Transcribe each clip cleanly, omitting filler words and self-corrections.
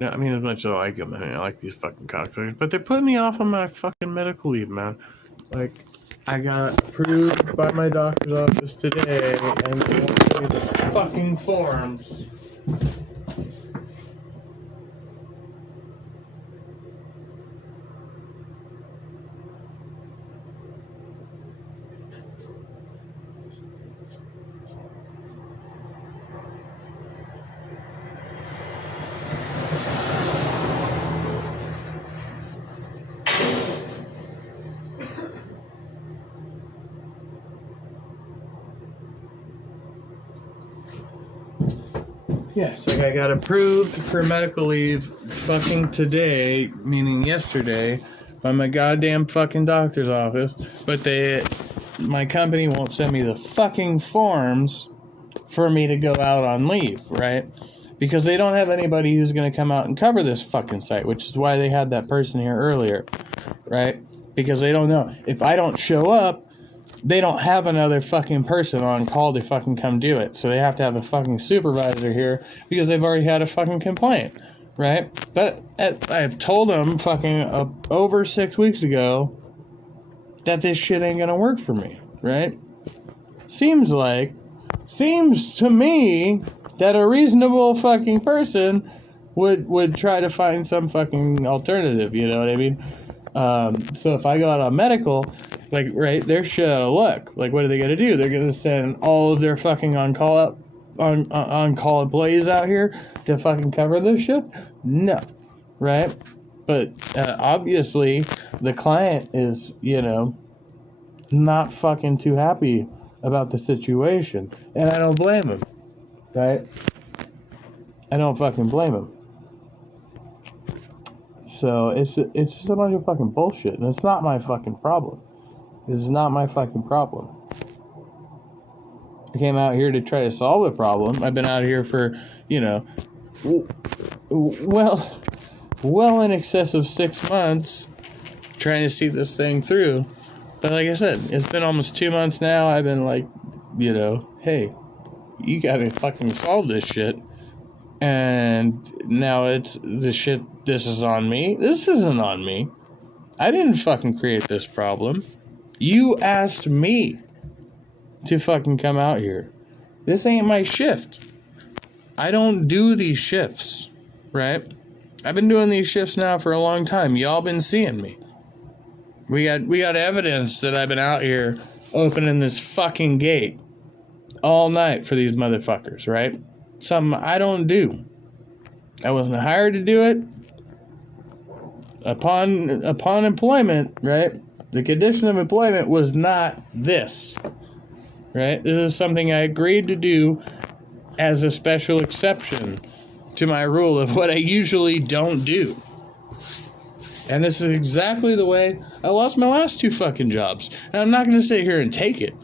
Yeah, I mean, as much as I like them, I mean, I like these fucking cocksuckers, but they're putting me off on my fucking medical leave, man. Like, I got approved by my doctor's office today, and they won't give me the fucking forms. Yes, like I got approved for medical leave fucking today, meaning yesterday, by my goddamn fucking doctor's office, but my company won't send me the fucking forms for me to go out on leave, right? Because they don't have anybody who's going to come out and cover this fucking site, which is why they had that person here earlier, right? Because they don't know. If I don't show up, they don't have another fucking person on call to fucking come do it. So they have to have a fucking supervisor here because they've already had a fucking complaint, right? But I've told them fucking over 6 weeks ago that this shit ain't gonna work for me, right? Seems to me that a reasonable fucking person would try to find some fucking alternative, you know what I mean? So if I go out on medical, like, right, they're shit out of luck. Like, what are they gonna do? They're gonna send all of their fucking on-call employees out here to fucking cover this shit? No, right? But obviously, the client is, not fucking too happy about the situation, and I don't blame him, right? I don't fucking blame him. So it's just a bunch of fucking bullshit, and it's not my fucking problem. This is not my fucking problem. I came out here to try to solve a problem. I've been out here for, well in excess of 6 months trying to see this thing through. But like I said, it's been almost 2 months now. I've been like, hey, you gotta fucking solve this shit. And now it's the shit, this is on me. This isn't on me. I didn't fucking create this problem. You asked me to fucking come out here. This ain't my shift. I don't do these shifts, right? I've been doing these shifts now for a long time. Y'all been seeing me. We got evidence that I've been out here opening this fucking gate all night for these motherfuckers, right? Something I don't do. I wasn't hired to do it. Upon employment, right? The condition of employment was not this, right? This is something I agreed to do as a special exception to my rule of what I usually don't do. And this is exactly the way I lost my last 2 fucking jobs. And I'm not going to sit here and take it.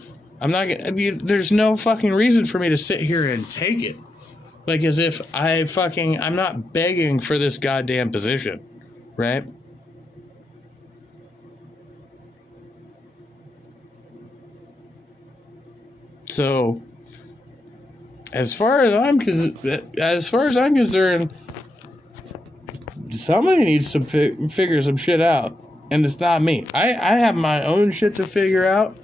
There's no fucking reason for me to sit here and take it. Like as if I'm not begging for this goddamn position, right? So, as far as I'm concerned, somebody needs to figure some shit out, and it's not me. I have my own shit to figure out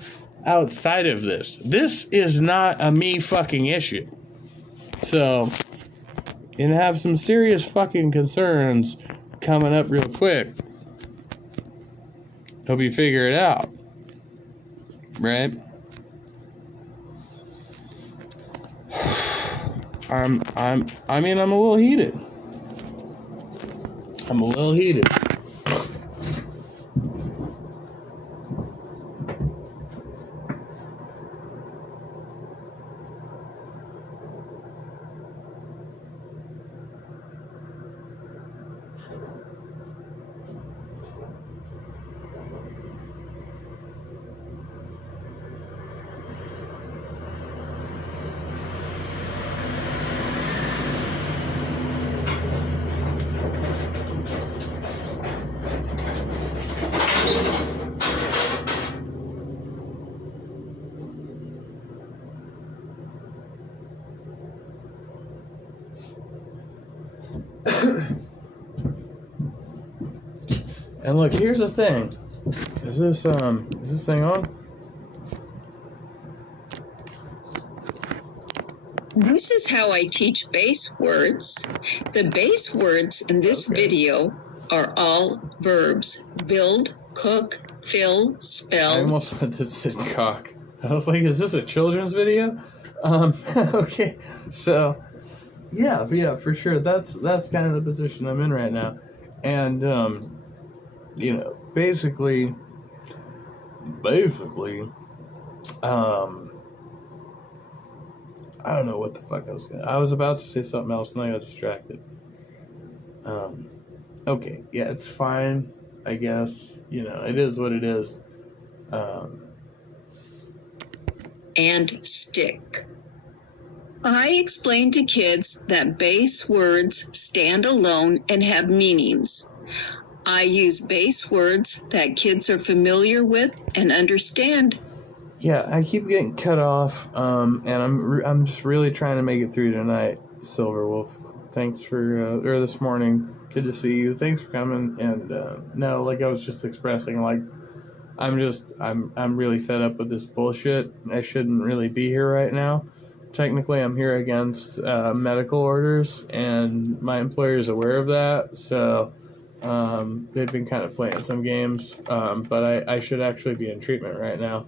outside of this. This is not a me fucking issue. So, and have some serious fucking concerns coming up real quick. Hope you figure it out, right? I'm a little heated. I'm a little heated. And look, here's the thing. Is this thing on? This is how I teach base words. The base words in this video are all verbs. Build, cook, fill, spell. I almost said this in cock. I was like, is this a children's video? Okay. So, yeah, for sure. That's kind of the position I'm in right now. And, basically, I don't know what the fuck I was about to say something else and I got distracted. Okay, yeah, it's fine, I guess. It is what it is. And stick. I explain to kids that base words stand alone and have meanings. I use base words that kids are familiar with and understand. Yeah, I keep getting cut off, and I'm just really trying to make it through tonight, Silverwolf. Thanks for or this morning. Good to see you. Thanks for coming. And no, like I was just expressing, like I'm really fed up with this bullshit. I shouldn't really be here right now. Technically, I'm here against medical orders, and my employer is aware of that. So they've been kind of playing some games, but I should actually be in treatment right now.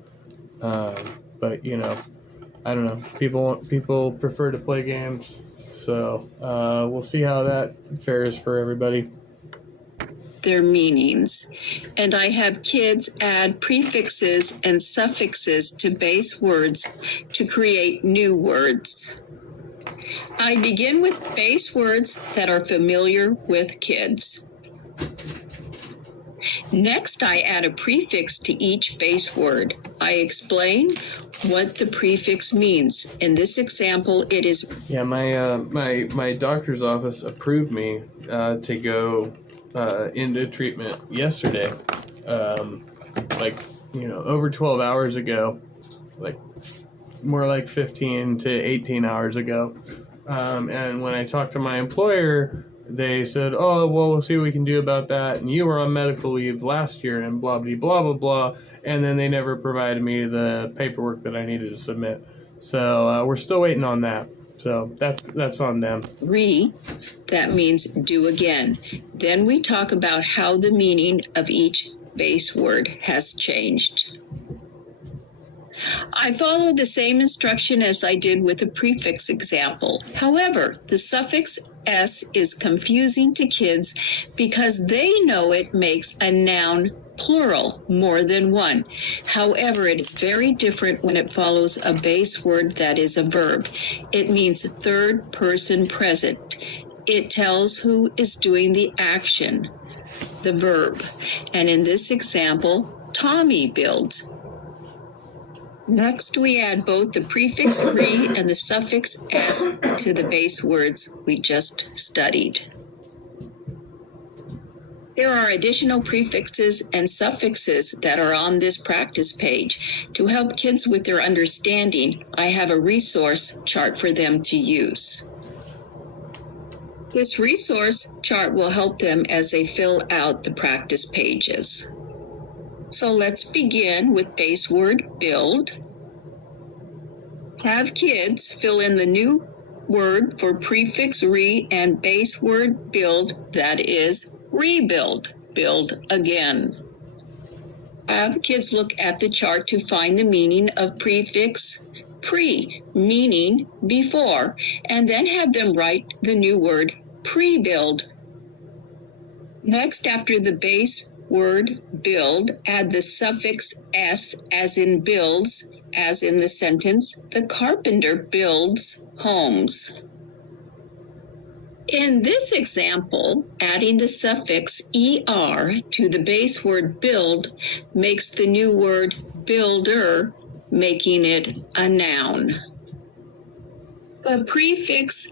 But I don't know. People prefer to play games, so we'll see how that fares for everybody. Their meanings, and I have kids add prefixes and suffixes to base words to create new words. I begin with base words that are familiar with kids. Next, I add a prefix to each base word. I explain what the prefix means. In this example, it is... Yeah, my doctor's office approved me to go into treatment yesterday. Over 12 hours ago. Like, more like 15 to 18 hours ago. And when I talked to my employer... They said, oh, well, we'll see what we can do about that. And you were on medical leave last year and blah, blah, blah, blah, blah. And then they never provided me the paperwork that I needed to submit. So we're still waiting on that. So that's on them. That means do again. Then we talk about how the meaning of each base word has changed. I follow the same instruction as I did with the prefix example. However, the suffix S is confusing to kids because they know it makes a noun plural, more than one. However, it is very different when it follows a base word that is a verb. It means third person present. It tells who is doing the action, the verb. And in this example, Tommy builds. Next, we add both the prefix re and the suffix s to the base words we just studied. There are additional prefixes and suffixes that are on this practice page. To help kids with their understanding, I have a resource chart for them to use. This resource chart will help them as they fill out the practice pages. So let's begin with base word build. Have kids fill in the new word for prefix re and base word build, that is rebuild, build again. Have kids look at the chart to find the meaning of prefix pre, meaning before, and then have them write the new word pre-build. Next, after the base word build, add the suffix s as in builds, as in the sentence, the carpenter builds homes. In this example, adding the suffix er to the base word build makes the new word builder, making it a noun. The prefix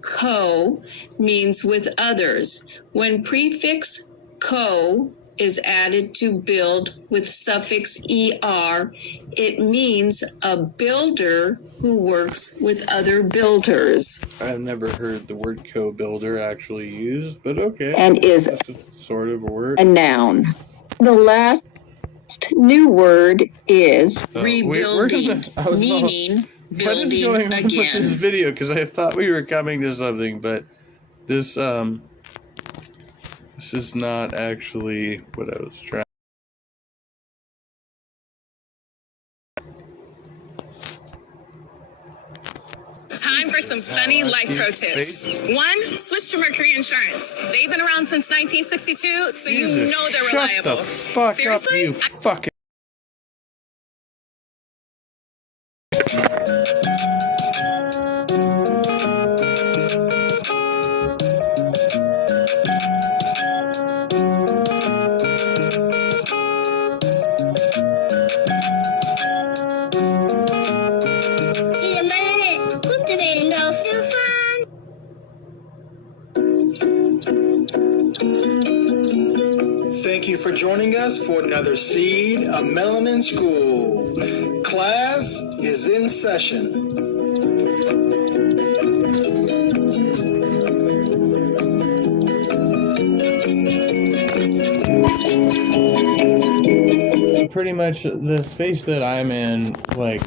co means with others. When prefix co is added to build with suffix er, it means a builder who works with other builders. I've never heard the word co-builder actually used, but okay. And is That's sort of a word. A noun. The last new word is rebuilding, meaning building what is going on again. with this video? Because I thought we were coming to something, but this is not actually what I was trying. Time for some sunny life pro tips. 1, switch to Mercury Insurance. They've been around since 1962, so you know they're reliable. Shut the fuck Seriously? up, you fucking. Thank you for joining us for another Seed of Melanin School. Class is in session. Pretty much the space that I'm in, like,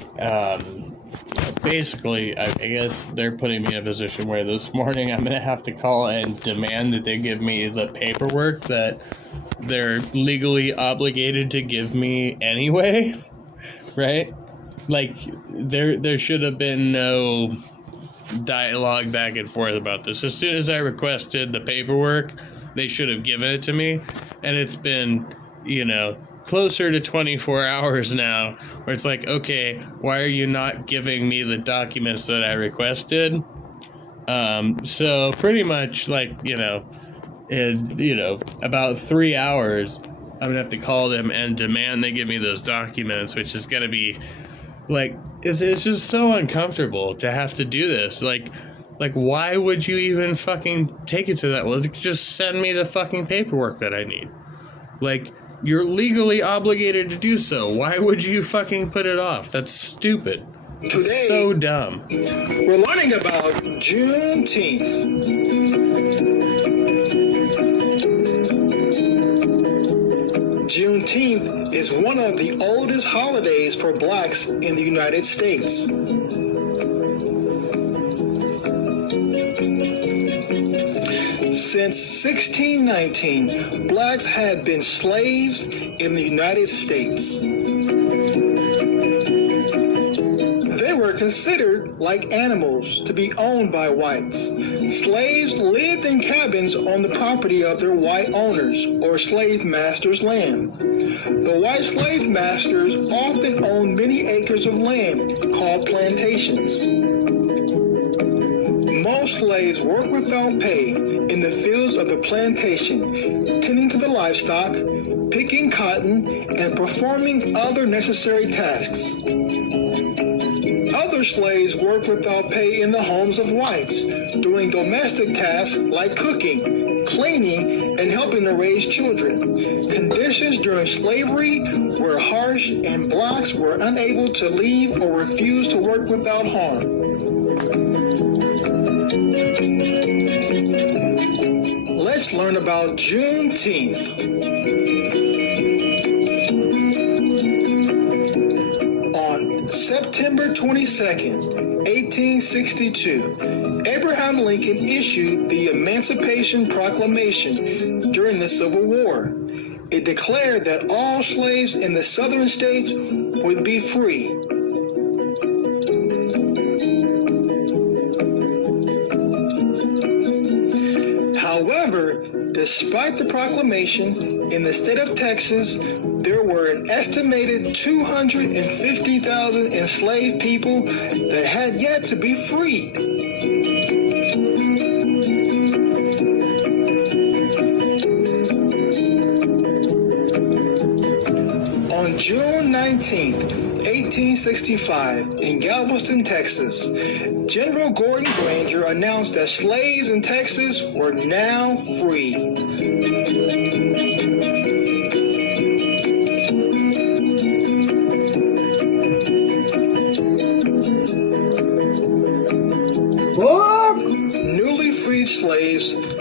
basically, I guess they're putting me in a position where this morning I'm going to have to call and demand that they give me the paperwork that they're legally obligated to give me anyway, right? Like, there should have been no dialogue back and forth about this. As soon as I requested the paperwork, they should have given it to me, and it's been, closer to 24 hours now, where it's like, okay, why are you not giving me the documents that I requested? So pretty much, like, in, about 3 hours, I'm gonna have to call them and demand they give me those documents, which is gonna be, like, it's just so uncomfortable to have to do this. Like, why would you even fucking take it to that? Well, just send me the fucking paperwork that I need. Like, you're legally obligated to do so. Why would you fucking put it off? That's stupid. Today, it's so dumb. We're learning about Juneteenth. Juneteenth is one of the oldest holidays for blacks in the United States. Since 1619, blacks had been slaves in the United States. They were considered like animals to be owned by whites. Slaves lived in cabins on the property of their white owners or slave masters' land. The white slave masters often owned many acres of land called plantations. Most slaves worked without pay in the fields of the plantation, tending to the livestock, picking cotton, and performing other necessary tasks. Other slaves worked without pay in the homes of whites, doing domestic tasks like cooking, cleaning, and helping to raise children. Conditions during slavery were harsh, and blacks were unable to leave or refuse to work without harm. Let's learn about Juneteenth. On September 22nd, 1862, Abraham Lincoln issued the Emancipation Proclamation during the Civil War. It declared that all slaves in the southern states would be free. However, despite the proclamation, in the state of Texas, there were an estimated 250,000 enslaved people that had yet to be freed. On June 19th, 1865, in Galveston, Texas, General Gordon Granger announced that slaves in Texas were now free.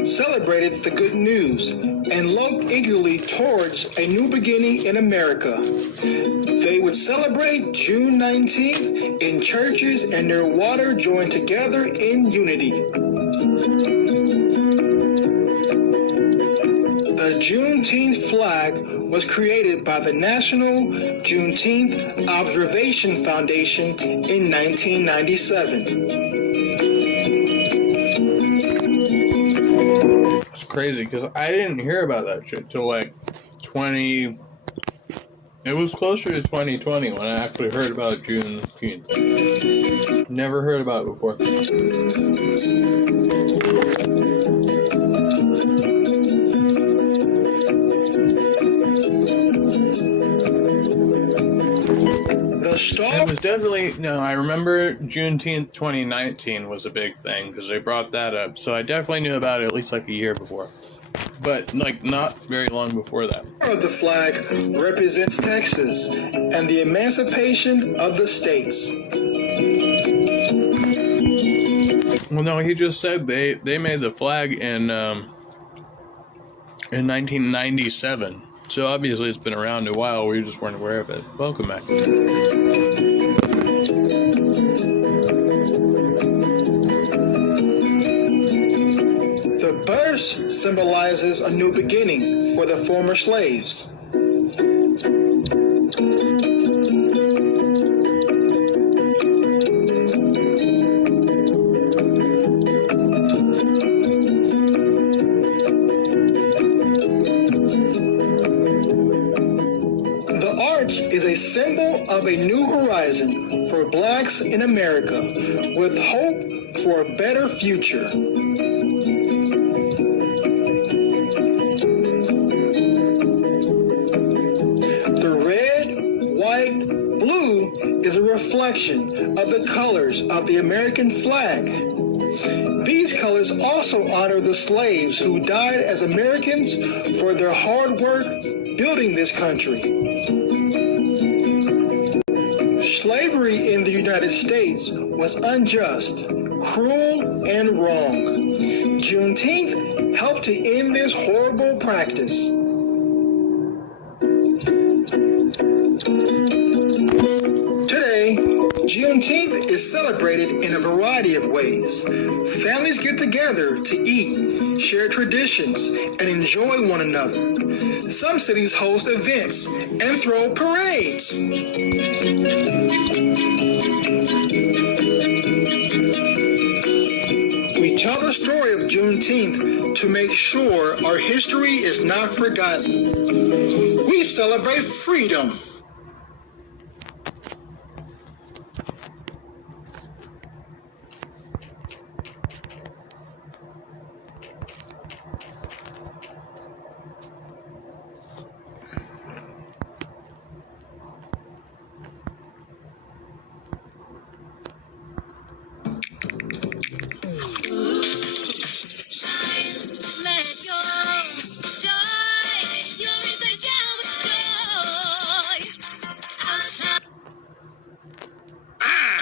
celebrated the good news and looked eagerly towards a new beginning in America. They would celebrate June 19th in churches and near water joined together in unity. The Juneteenth flag was created by the National Juneteenth Observation Foundation in 1997. It's crazy because I didn't hear about that shit till like 20. It was closer to 2020 when I actually heard about Juneteenth. Never heard about it before. It was definitely, no, I remember Juneteenth 2019 was a big thing because they brought that up. So I definitely knew about it at least like a year before. But like not very long before that. The flag represents Texas and the emancipation of the states. Well, no, he just said they made the flag in 1997. So obviously it's been around a while. We just weren't aware of it. Welcome back. The burst symbolizes a new beginning for the former slaves. Is a symbol of a new horizon for blacks in America with hope for a better future. The red, white, blue is a reflection of the colors of the American flag. These colors also honor the slaves who died as Americans for their hard work building this country. Slavery in the United States was unjust, cruel, and wrong. Juneteenth helped to end this horrible practice. Today, Juneteenth is celebrated in a variety of ways. Families get together to eat, share traditions, and enjoy one another. Some cities host events and throw parades. We tell the story of Juneteenth to make sure our history is not forgotten. We celebrate freedom.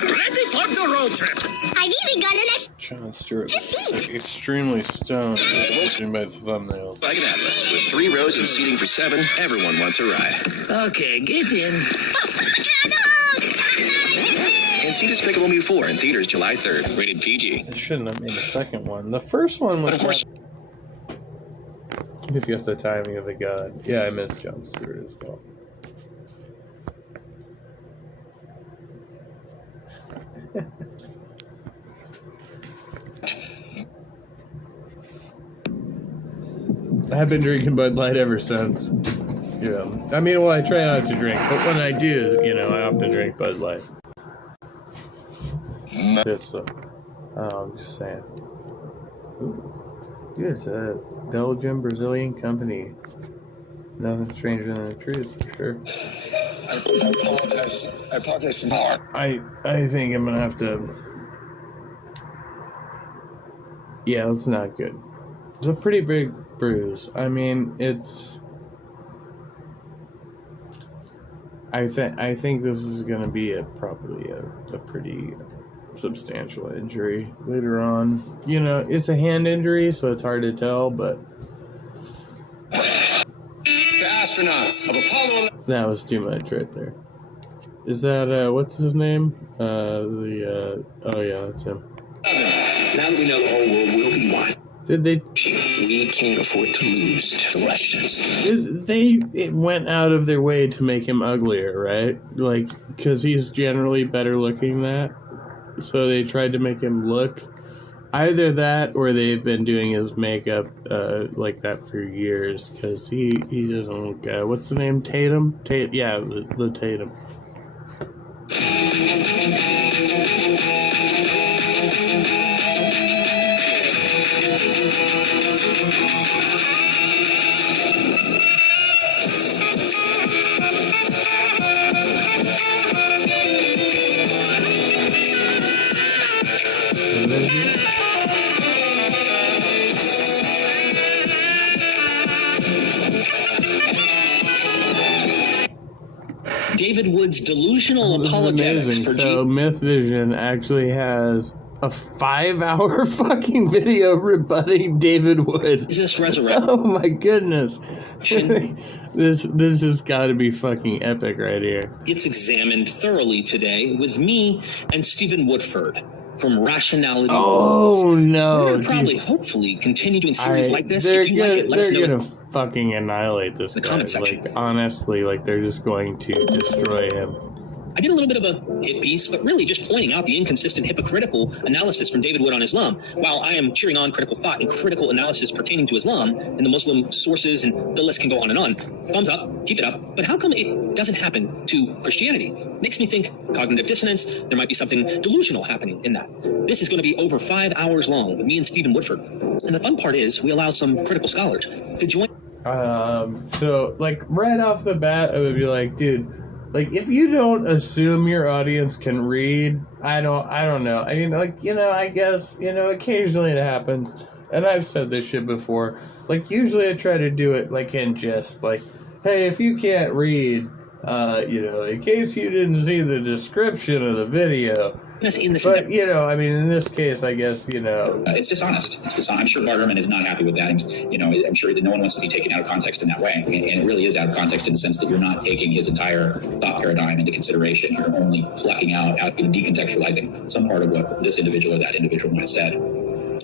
Ready for the road trip. I've even got an extra John Stewart, seat. like, extremely stoned. Judging by the thumbnail. Like an Atlas, with 3 rows and seating for 7, everyone wants a ride. Okay, get in. And see Despicable Me 4 in theaters July 3rd. Rated PG. I shouldn't have made the second one. The first one was. But of course. If you have the timing of the god. Yeah, I miss John Stewart as well. I've been drinking Bud Light ever since. Yeah. I mean, well, I try not to drink, but when I do, you know, I often drink Bud Light. Good stuff. I'm just saying. Ooh. Dude, it's a Belgian-Brazilian company. Nothing stranger than the truth, for sure. I apologize. I think I'm gonna have to. Yeah, that's not good. It's a pretty big bruise. I mean, it's. I think this is gonna be probably a pretty substantial injury later on. You know, it's a hand injury, so it's hard to tell, but The astronauts of Apollo 11. that was too much right there. Is that, what's his name? Oh yeah, that's him. Now that we know the whole world will be one, Did they, we can't afford to lose to the Russians. it went out of their way to make him uglier, right? Like, because he's generally better looking than that. So they tried to make him look either that or they've been doing his makeup like that for years. Because he doesn't look, what's the name? Tatum? Yeah, the Tatum. David Wood's delusional This is apologetics amazing. for So Myth Vision actually has a 5-hour fucking video rebutting David Wood. Jesus resurrection. Oh my goodness. This has got to be fucking epic right here. It's examined thoroughly today with me and Stephen Woodford from Rationality. Oh no. We're going to probably, hopefully, continue doing series like this. They're If you like it, let us know. gonna fucking annihilate this guy. comment section. Like, honestly, like they're just going to destroy him. I did a little bit of a hit piece, but really just pointing out the inconsistent, hypocritical analysis from David Wood on Islam. While I am cheering on critical thought and critical analysis pertaining to Islam and the Muslim sources, and the list can go on and on. Thumbs up, keep it up. But how come it doesn't happen to Christianity? Makes me think cognitive dissonance. There might be something delusional happening in that. This is going to be over 5 hours long with me and Stephen Woodford. And the fun part is we allow some critical scholars to join. So like right off the bat, I would be like, dude, like if you don't assume your audience can read, I don't know. I mean, like, you know, I guess, you know, occasionally it happens, and I've said this shit before. Like usually I try to do it like in just like, hey, if you can't read, you know, in case you didn't see the description of the video. But, you know, I mean, in this case, I guess, you know. It's dishonest. It's dishonest. I'm sure Barterman is not happy with that. And, you know, I'm sure that no one wants to be taken out of context in that way. And it really is out of context in the sense that you're not taking his entire thought paradigm into consideration. You're only plucking out and decontextualizing some part of what this individual or that individual might have said.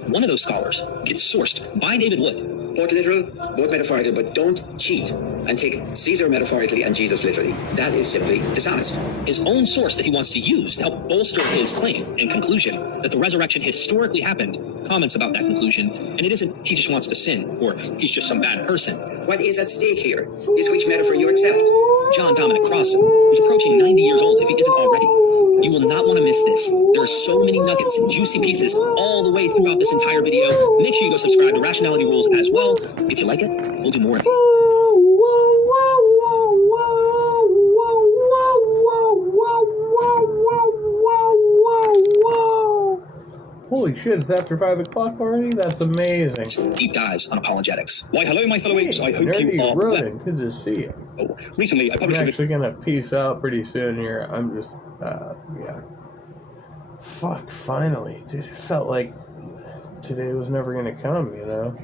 One of those scholars gets sourced by David Wood. Both literal, both metaphorical, but don't cheat and take Caesar metaphorically and Jesus literally. That is simply dishonest. His own source that he wants to use to help bolster his claim and conclusion that the resurrection historically happened comments about that conclusion, and it isn't he just wants to sin or he's just some bad person. What is at stake here is which metaphor you accept. John Dominic Crossan, who's approaching 90 years old if he isn't already. You will not want to miss this. There are so many nuggets and juicy pieces all the way throughout this entire video. Make sure you go subscribe to Rationality Rules as well. If you like it, we'll do more of it. Holy shit, it's after 5 o'clock already? That's amazing. Deep dives on apologetics. Why, hello, my fellow apes. I hope Nerdy you are Rodin, good to see you. well. Recently, I I'm published a actually gonna peace out pretty soon here. I'm just, yeah. Fuck, finally. Dude, it felt like today was never gonna come, you know?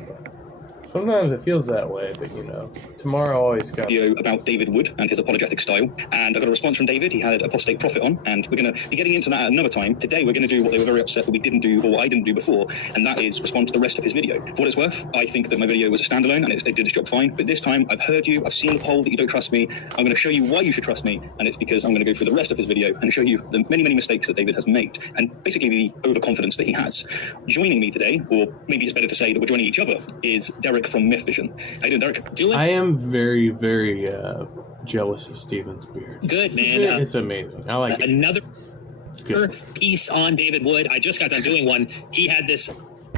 Sometimes it feels that way, but you know, tomorrow always comes. video about David Wood and his apologetic style, and I got a response from David. He had Apostate Prophet on, and we're going to be getting into that at another time. Today we're going to do what they were very upset that we didn't do, or what I didn't do before, and that is respond to the rest of his video. For what it's worth, I think that my video was a standalone and it did its job fine, but this time I've heard you, I've seen the poll that you don't trust me. I'm going to show you why you should trust me, and it's because I'm going to go through the rest of his video and show you the many, many mistakes that David has made, and basically the overconfidence that he has. Joining me today, or maybe it's better to say that we're joining each other, is Derek from Myth Vision. How you doing, Derek? I am very, very jealous of Steven's beard. Good, man. It's amazing. I like it. Another Good. piece on David Wood. I just got done doing one. He had this.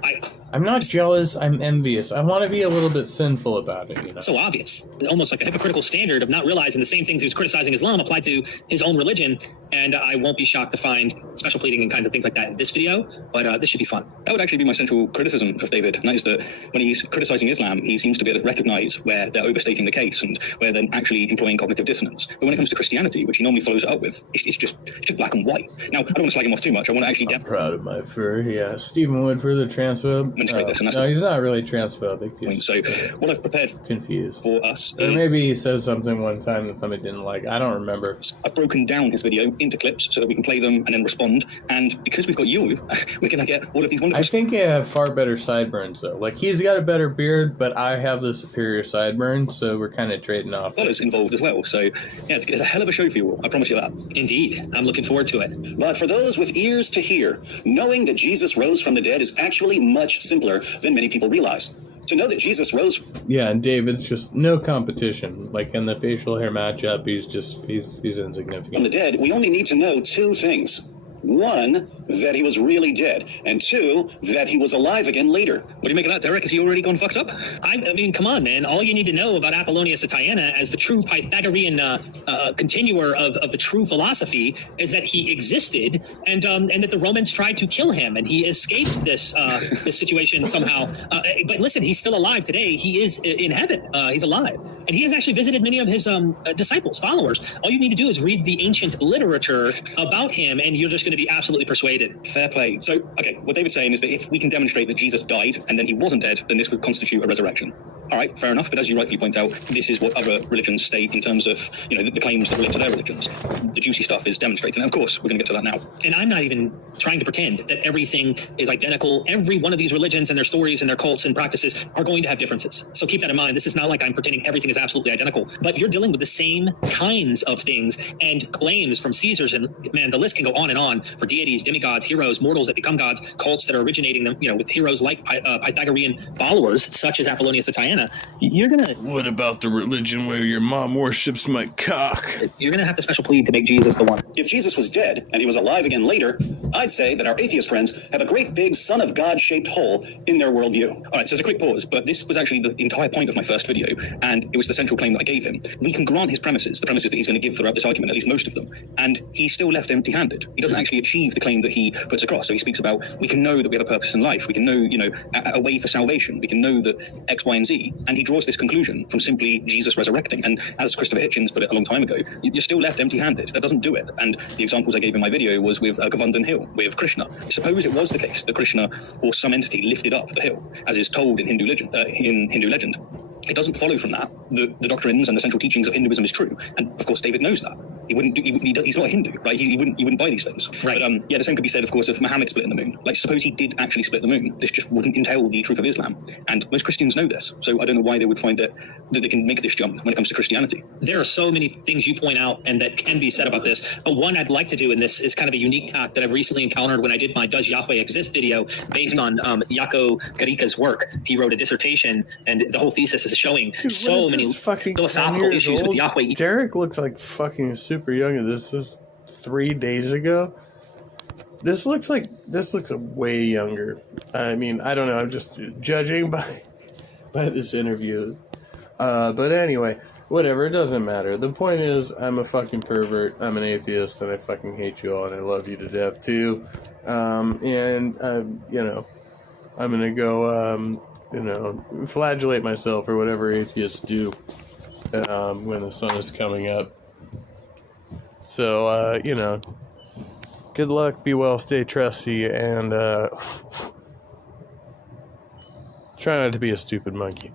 I I'm not jealous, I'm envious. I want to be a little bit sinful about it, you know? So obvious, almost like a hypocritical standard of not realizing the same things he was criticizing Islam applied to his own religion. And I won't be shocked to find special pleading and kinds of things like that in this video, but this should be fun. That would actually be my central criticism of David, and that is that when he's criticizing Islam, he seems to be able to recognize where they're overstating the case and where they're actually employing cognitive dissonance. But when it comes to Christianity, which he normally follows it up with, it's just black and white. Now, I don't want to slag him off too much. I want to actually... I'm proud of my fur, yeah. Stephen Woodford, the transphobe. No, he's not really transphobic. He's so what I've prepared confused for us or maybe he said something one time that somebody didn't like. I don't remember. I've broken down his video into clips so that we can play them and then respond. And because we've got you, we're going to get all of these wonderful... I think I have far better sideburns, though. Like, he's got a better beard, but I have the superior sideburns, so we're kind of trading off. Dollars involved as well. So, yeah, it's a hell of a show for you all. I promise you that. Indeed. I'm looking forward to it. But for those with ears to hear, knowing that Jesus rose from the dead is actually much simpler than many people realize. To know that Jesus rose... Yeah, and David's just no competition. Like, in the facial hair matchup, he's insignificant. From the dead, we only need to know two things. One, that he was really dead, and two, that he was alive again later. What do you make of that, Derek? Has he already gone fucked up? I mean, come on, man. All you need to know about Apollonius of Tyana as the true Pythagorean continuer of the true philosophy is that he existed and that the Romans tried to kill him, and he escaped this this situation somehow. But listen, he's still alive today. He is in heaven. He's alive. And he has actually visited many of his disciples, followers. All you need to do is read the ancient literature about him, and you're just going to be absolutely persuaded. Fair play. So, okay, what David's saying is that if we can demonstrate that Jesus died and then he wasn't dead, then this would constitute a resurrection. All right, fair enough. But as you rightfully point out, this is what other religions state in terms of, you know, the claims that relate to their religions. The juicy stuff is demonstrated. And of course, we're going to get to that now. And I'm not even trying to pretend that everything is identical. Every one of these religions and their stories and their cults and practices are going to have differences. So keep that in mind. This is not like I'm pretending everything is absolutely identical, but you're dealing with the same kinds of things and claims from Caesars. And man, the list can go on and on for deities, demigods, heroes, mortals that become gods, cults that are originating them, you know, with heroes like Pythagorean followers, such as Apollonius of Tyana. You're gonna... What about the religion where your mom worships my cock? You're gonna have to special plead to make Jesus the one. If Jesus was dead and he was alive again later, I'd say that our atheist friends have a great big Son of God-shaped hole in their worldview. All right, so there's a quick pause, but this was actually the entire point of my first video, and it was the central claim that I gave him. We can grant his premises, the premises that he's going to give throughout this argument, at least most of them, and he's still left empty-handed. He doesn't actually achieve the claim that he puts across. So he speaks about, we can know that we have a purpose in life, we can know, you know, a way for salvation, we can know that X, Y, and Z, and he draws this conclusion from simply Jesus resurrecting. And as Christopher Hitchens put it a long time ago, you're still left empty-handed. That doesn't do it. And the examples I gave in my video was with Govardhan Hill, with Krishna. Suppose it was the case that Krishna or some entity lifted up the hill, as is told in Hindu legend. It doesn't follow from that the doctrines and the central teachings of Hinduism is true. And of course, David knows that. He wouldn't. He's not a Hindu, right? He wouldn't buy these things. Right. But yeah, the same could be said, of course, of Muhammad splitting the moon. Like, suppose he did actually split the moon. This just wouldn't entail the truth of Islam. And most Christians know this. So I don't know why they would find it that they can make this jump when it comes to Christianity. There are so many things you point out and that can be said about this. But one I'd like to do in this is kind of a unique tack that I've recently encountered when I did my Does Yahweh Exist video based on Jaco Garika's work. He wrote a dissertation, and the whole thesis is showing so many philosophical issues with Yahweh. Derek looks like fucking super young, and this was 3 days ago. This looks way younger. I mean, I don't know. I'm just judging by this interview. But anyway, whatever. It doesn't matter. The point is, I'm a fucking pervert. I'm an atheist, and I fucking hate you all, and I love you to death too. You know, I'm gonna go, flagellate myself or whatever atheists do when the sun is coming up. So, good luck, be well, stay trusty, and try not to be a stupid monkey.